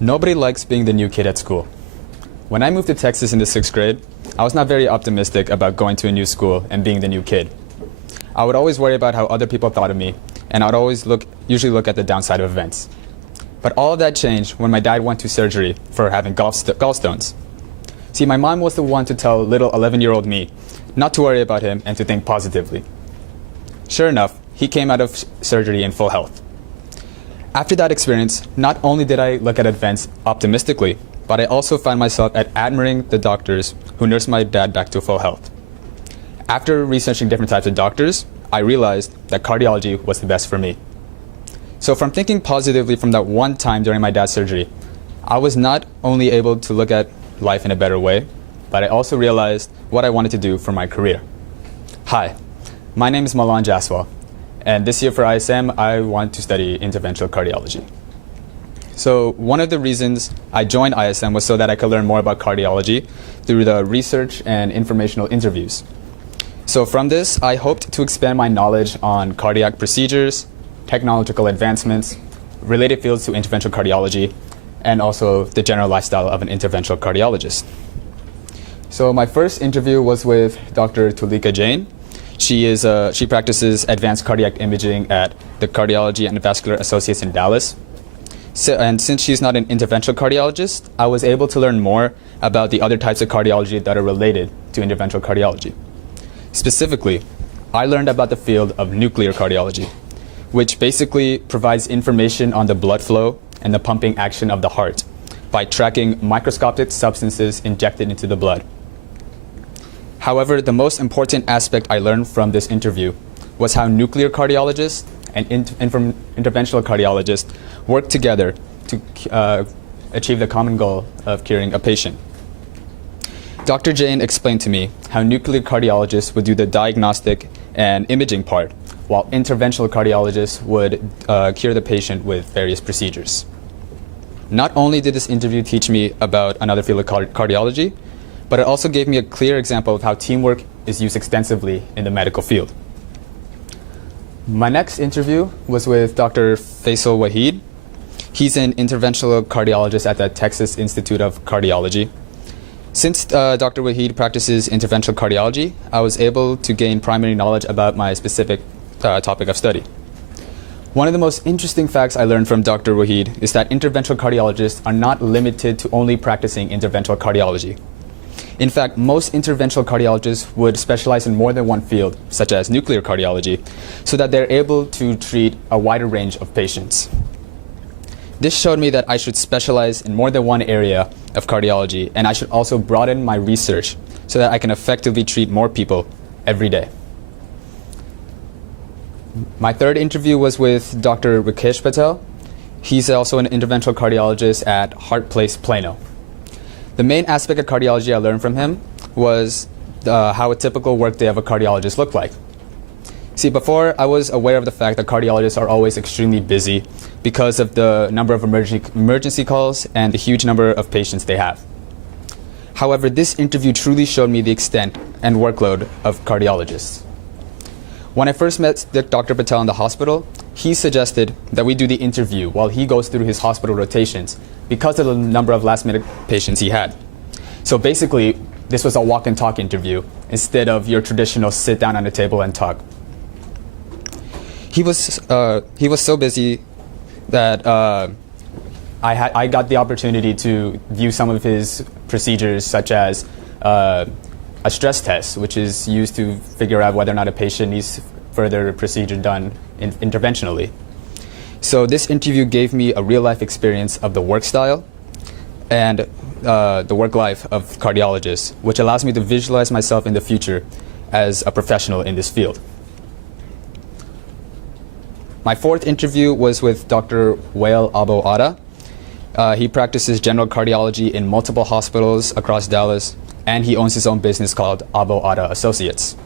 Nobody likes being the new kid at school. When I moved to Texas in the 6th grade, I was not very optimistic about going to a new school and being the new kid. I would always worry about how other people thought of me, and I would always usually look at the downside of events. But all of that changed when my dad went to surgery for having gallstones. See, my mom was the one to tell little 11-year-old me not to worry about him and to think positively. Sure enough, he came out of surgery in full health. After that experience, not only did I look at events optimistically, but I also found myself admiring the doctors who nursed my dad back to full health. After researching different types of doctors, I realized that cardiology was the best for me. So from thinking positively from that one time during my dad's surgery, I was not only able to look at life in a better way, but I also realized what I wanted to do for my career. Hi, my name is Milan Research, and this year for ISM, I want to study interventional cardiology. So one of the reasons I joined ISM was so that I could learn more about cardiology through the research and informational interviews. So from this, I hoped to expand my knowledge on cardiac procedures, technological advancements, related fields to interventional cardiology, and also the general lifestyle of an interventional cardiologist. So my first interview was with Dr. Tulika Jain. She practices advanced cardiac imaging at the Cardiology and Vascular Associates in Dallas. And since she's not an interventional cardiologist, I was able to learn more about the other types of cardiology that are related to interventional cardiology. Specifically, I learned about the field of nuclear cardiology, which basically provides information on the blood flow and the pumping action of the heart by tracking microscopic substances injected into the blood. However, the most important aspect I learned from this interview was how nuclear cardiologists and interventional cardiologists work together to achieve the common goal of curing a patient. Dr. Jain explained to me how nuclear cardiologists would do the diagnostic and imaging part, while interventional cardiologists would cure the patient with various procedures. Not only did this interview teach me about another field of cardiology, but it also gave me a clear example of how teamwork is used extensively in the medical field. My next interview was with Dr. Faisal Wahid. He's an interventional cardiologist at the Texas Institute of Cardiology. Since Dr. Wahid practices interventional cardiology, I was able to gain primary knowledge about my specific topic of study. One of the most interesting facts I learned from Dr. Wahid is that interventional cardiologists are not limited to only practicing interventional cardiology. In fact, most interventional cardiologists would specialize in more than one field, such as nuclear cardiology, so that they're able to treat a wider range of patients. This showed me that I should specialize in more than one area of cardiology, and I should also broaden my research so that I can effectively treat more people every day. My third interview was with Dr. Rakesh Patel. He's also an interventional cardiologist at Heart Place, Plano. The main aspect of cardiology I learned from him was how a typical workday of a cardiologist looked like. See, before I was aware of the fact that cardiologists are always extremely busy because of the number of emergency calls and the huge number of patients they have. However, this interview truly showed me the extent and workload of cardiologists. When I first met Dr. Patel in the hospital, he suggested that we do the interview while he goes through his hospital rotations because of the number of last-minute patients he had. So basically, this was a walk and talk interview instead of your traditional sit down on a table and talk. He was so busy that I got the opportunity to view some of his procedures, such as a stress test, which is used to figure out whether or not a patient needs further procedure done interventionally. So this interview gave me a real-life experience of the work style and the work life of cardiologists, which allows me to visualize myself in the future as a professional in this field. My fourth interview was with Dr. Wael Abo-Ada. He practices general cardiology in multiple hospitals across Dallas, and he owns his own business called Abo-Ada Associates.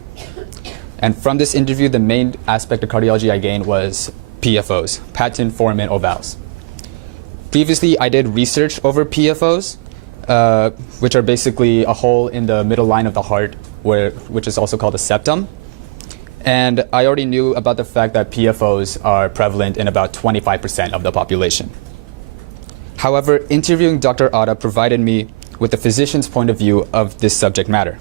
And from this interview, the main aspect of cardiology I gained was PFOs, patent foramen ovales. Previously, I did research over PFOs, which are basically a hole in the middle line of the heart, which is also called a septum. And I already knew about the fact that PFOs are prevalent in about 25% of the population. However, interviewing Dr. Atta provided me with the physician's point of view of this subject matter.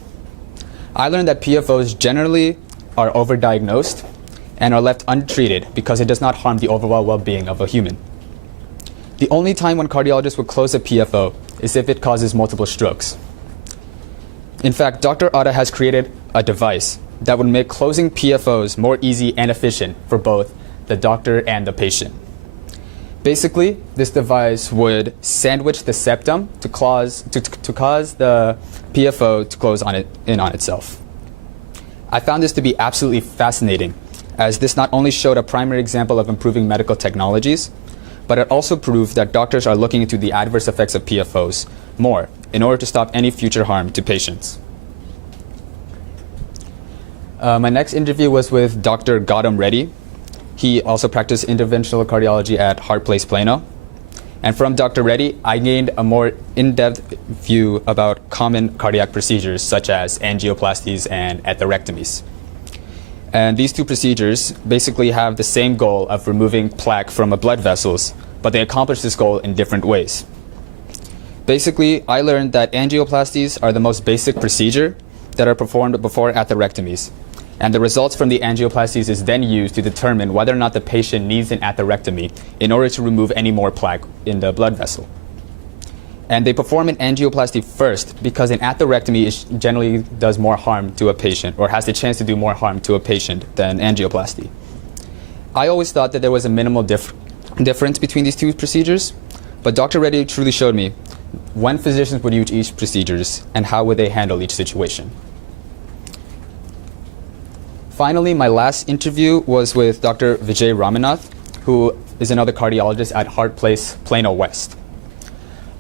I learned that PFOs generally are overdiagnosed and are left untreated because it does not harm the overall well-being of a human. The only time when cardiologists would close a PFO is if it causes multiple strokes. In fact, Dr. Atta has created a device that would make closing PFOs more easy and efficient for both the doctor and the patient. Basically, this device would sandwich the septum to cause the PFO to close in on itself. I found this to be absolutely fascinating, as this not only showed a primary example of improving medical technologies, but it also proved that doctors are looking into the adverse effects of PFOs more in order to stop any future harm to patients. My next interview was with Dr. Gautam Reddy. He also practiced interventional cardiology at Heart Place, Plano. And from Dr. Reddy, I gained a more in-depth view about common cardiac procedures such as angioplasties and atherectomies. And these two procedures basically have the same goal of removing plaque from blood vessels, but they accomplish this goal in different ways. Basically, I learned that angioplasties are the most basic procedure that are performed before atherectomies. And the results from the angioplasties is then used to determine whether or not the patient needs an atherectomy in order to remove any more plaque in the blood vessel. And they perform an angioplasty first because an atherectomy generally does more harm to a patient, or has the chance to do more harm to a patient than angioplasty. I always thought that there was a minimal difference between these two procedures, but Dr. Reddy truly showed me when physicians would use each procedures and how would they handle each situation. Finally, my last interview was with Dr. Vijay Ramanath, who is another cardiologist at Heart Place, Plano West.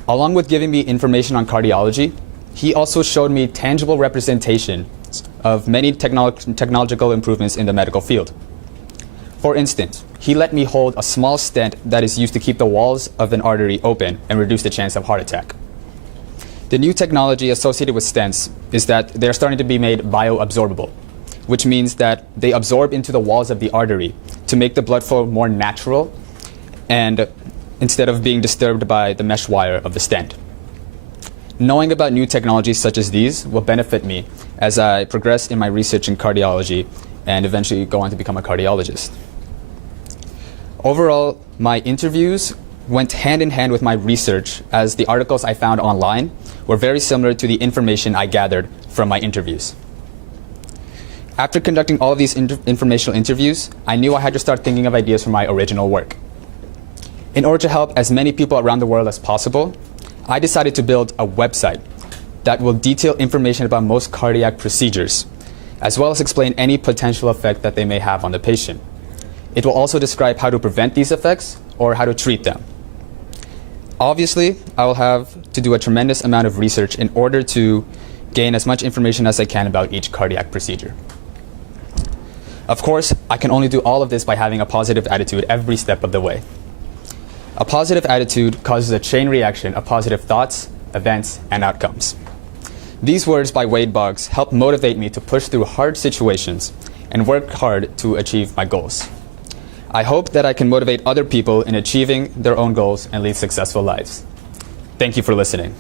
Along with giving me information on cardiology, he also showed me tangible representations of many technological improvements in the medical field. For instance, he let me hold a small stent that is used to keep the walls of an artery open and reduce the chance of heart attack. The new technology associated with stents is that they're starting to be made bioabsorbable, which means that they absorb into the walls of the artery to make the blood flow more natural and instead of being disturbed by the mesh wire of the stent. Knowing about new technologies such as these will benefit me as I progress in my research in cardiology and eventually go on to become a cardiologist. Overall, my interviews went hand in hand with my research, as the articles I found online were very similar to the information I gathered from my interviews. After conducting all of these informational interviews, I knew I had to start thinking of ideas for my original work. In order to help as many people around the world as possible, I decided to build a website that will detail information about most cardiac procedures, as well as explain any potential effect that they may have on the patient. It will also describe how to prevent these effects or how to treat them. Obviously, I will have to do a tremendous amount of research in order to gain as much information as I can about each cardiac procedure. Of course, I can only do all of this by having a positive attitude every step of the way. A positive attitude causes a chain reaction of positive thoughts, events, and outcomes. These words by Wade Boggs help motivate me to push through hard situations and work hard to achieve my goals. I hope that I can motivate other people in achieving their own goals and lead successful lives. Thank you for listening.